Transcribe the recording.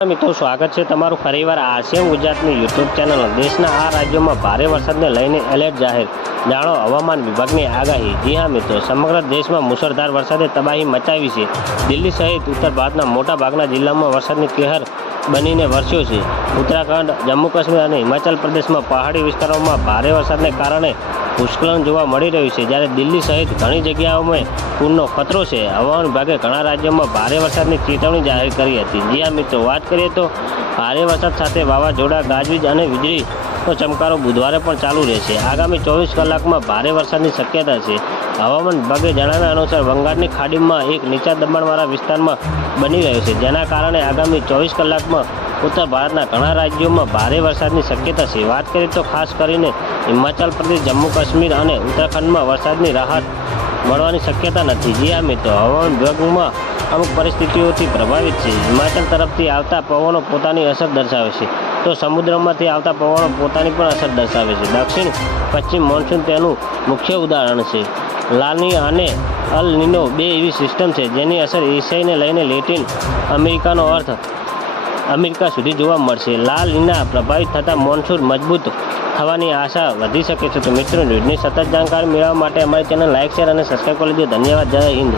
મિત્રો સ્વાગત છે તમારું ફરીવાર આસિયન ગુજરાતની યુટ્યુબ ચેનલ। દેશના આ રાજ્યોમાં ભારે વરસાદને લઈને એલર્ટ જાહેર, જાણો હવામાન વિભાગની આગાહી। જી હા મિત્રો, સમગ્ર દેશમાં મુશળધાર વરસાદે તબાહી મચાવી છે। દિલ્હી સહિત ઉત્તર ભારતના મોટા ભાગના જિલ્લામાં વરસાદની કહેર બનીને વરસ્યો છે। ઉત્તરાખંડ, જમ્મુ કાશ્મીર અને હિમાચલ પ્રદેશમાં પહાડી વિસ્તારોમાં ભારે વરસાદને કારણે ભૂસ્ખલન જોવા મળી રહ્યું છે, જ્યારે દિલ્હી સહિત ઘણી જગ્યાઓમાં પૂરનો ખતરો છે। હવામાન વિભાગે ઘણા રાજ્યોમાં ભારે વરસાદની ચેતવણી જાહેર કરી હતી। જી હા મિત્રો, વાત કરીએ તો ભારે વરસાદ સાથે વાવાઝોડા, ગાજવીજ અને વીજળીનો ચમકારો બુધવારે પણ ચાલુ રહેશે। આગામી 24 કલાકમાં ભારે વરસાદની શક્યતા છે। હવામાન વિભાગે જણાવ્યા અનુસાર બંગાળની ખાડીમાં એક નીચા દબાણવાળા વિસ્તારમાં બની રહ્યો છે, જેના કારણે આગામી 24 કલાકમાં ઉત્તર ભારતના ઘણા રાજ્યોમાં ભારે વરસાદની શક્યતા છે। વાત કરીએ તો ખાસ કરીને હિમાચલ પ્રદેશ, જમ્મુ કાશ્મીર અને ઉત્તરાખંડમાં વરસાદની રાહત મળવાની શક્યતા નથી। જી હા મિત્રો, હવામાન વિભાગમાં અમુક પરિસ્થિતિઓથી પ્રભાવિત છે। હિમાચલ તરફથી આવતા પવનો પોતાની અસર દર્શાવે છે, તો સમુદ્રમાંથી આવતા પવનો પોતાની પણ અસર દર્શાવે છે। દક્ષિણ પશ્ચિમ મોન્સૂન તેનું મુખ્ય ઉદાહરણ છે। લાની અને અલ નીનો બે એવી સિસ્ટમ છે જેની અસર એશિયાને લઈને લેટિન અમેરિકાનો અર્થ અમેરિકા સુધી જોવા મળશે। લા નીના પ્રભાવિત થતાં મોન્સૂન મજબૂત થવાની આશા વધી શકે છે। તો મિત્રો, ન્યૂઝની સતત જાણકારી મેળવવા માટે અમારી ચેનલ લાઇક, શેર અને સબસ્ક્રાઈબ કરી લેજો। ધન્યવાદ। જય હિન્દ।